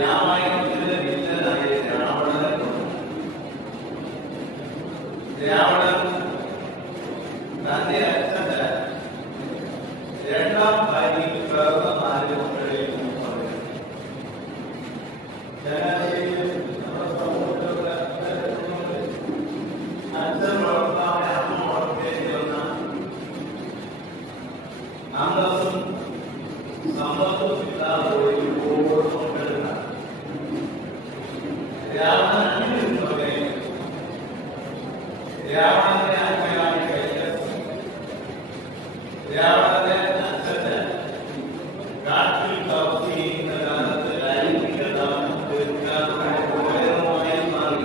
രാമായണത്തിലെ വില്ലനായ രാവണൻ തന്റെ അച്ഛന്റെ രണ്ടാം ഭാര്യയിൽ പിറന്ന 4 മക്കളെ പറയുന്നു. അച്ഛൻ വളർത്താൻ അമ്മ വളർത്തേണ്ടി വന്ന അന്തസ്സും സമ്പത്തും ഇല്ലാതെ രാവണന്റെ അമ്മയാണ് കൈലാസം. രാവണന്റെ അച്ഛന് കാട്ടിൽ തപസ്സിരിക്കുന്ന കാലത്ത് ലൈംഗിക ദാനം തീർക്കാനുമായി മാറി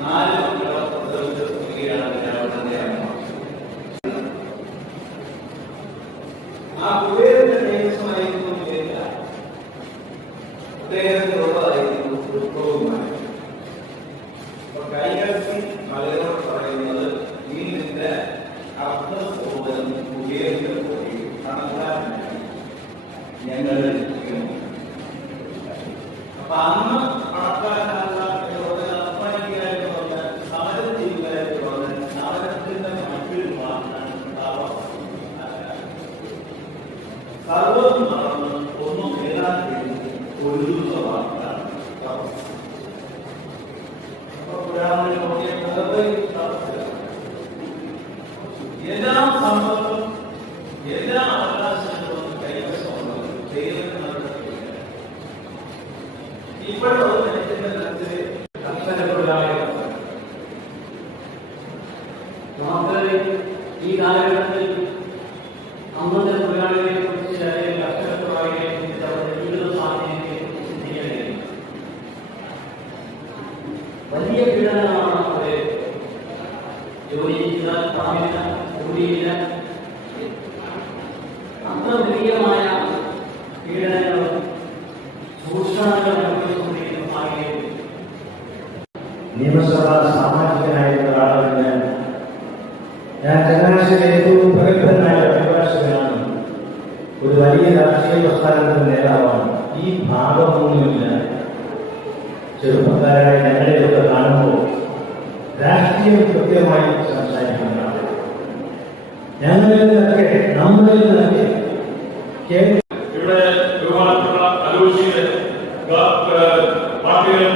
4 മക്കളെ പ്രസവിച്ച സ്ത്രീയാണ് രാവണന്റെ അമ്മ. ആ കുബേരന്റെ ദേശമായിരുന്നു കേരള. അദ്ദേഹത്തിനുള്ളതായിരുന്നു ദുഃഖവുമായി. കൈകർത്തി മലയോട് പറയുന്നത് ഈ നിന്റെ അർത്ഥസോദരം കുബേരന്റെ പോയി കണക്കാനായി ഞങ്ങൾ അപ്പൊ അന്ന് കണക്കാനുള്ള അധ്വാനിക്കായിട്ട് വന്ന് സമരം ചെയ്യുന്നതായിട്ട് വന്ന് സമരത്തിന്റെ മറ്റൊരു വാക്കാണ് സർവം നടന്ന് ഒന്നും നേടാൻ വേണ്ടി ഒരു ദിവസമാണ് എല്ലാ സമ്പത്തും എല്ലാ അവകാശങ്ങളും കൈവശമുള്ളത് ദൈവത്തിന് നടത്തിയില്ല. ഇപ്പോഴത് മനുഷ്യന്റെ മനസ്സിൽ കർഷകരുണ്ടായ മാത്രമേ ഈ കാലഘട്ടത്തിൽ അന്നത്തെ തൊഴിലാളികളെ കുറിച്ച് അല്ലെങ്കിൽ കർഷക തൊഴിലാളികളെ കുറിച്ച് അവരുടെ ജീവിത സാഹചര്യത്തെ കുറിച്ച് ചിന്തിക്കുകയും വലിയ പീഡനമാണ് അവരെ ജോലി ചെയ്താൽ പണമില്ല, ജോലിയില്ല, അത്ര വലിയമായ പീഡനങ്ങളും ചൂഷണങ്ങളും അനുഭവിച്ചുകൊണ്ടിരിക്കുന്ന സാഹചര്യം. നിയമസഭാ സാമാജികനായിരുന്ന ആളാണ് ഞാൻ. ചങ്ങനാശ്ശേരിയിലെ ഏറ്റവും പ്രഗത്ഭനായ അഭിഭാഷകനാണ്. ഒരു വലിയ രാഷ്ട്രീയ പ്രസ്ഥാനത്തിന്റെ നേതാവാണ്. ഈ ഭാഗമൊന്നുമില്ല. ചെറുപ്പക്കാരായ ഞങ്ങളെയൊക്കെ കാണുമ്പോൾ രാഷ്ട്രീയം കൃത്യമായി സംസാരിക്കുന്നതാണ്. ഞങ്ങളിൽ നിന്നൊക്കെ നമ്മളിൽ നിന്നൊക്കെ ഇവിടെ ബഹുമാനപ്പെട്ട അലോഷിയുടെ പാർട്ടികളെ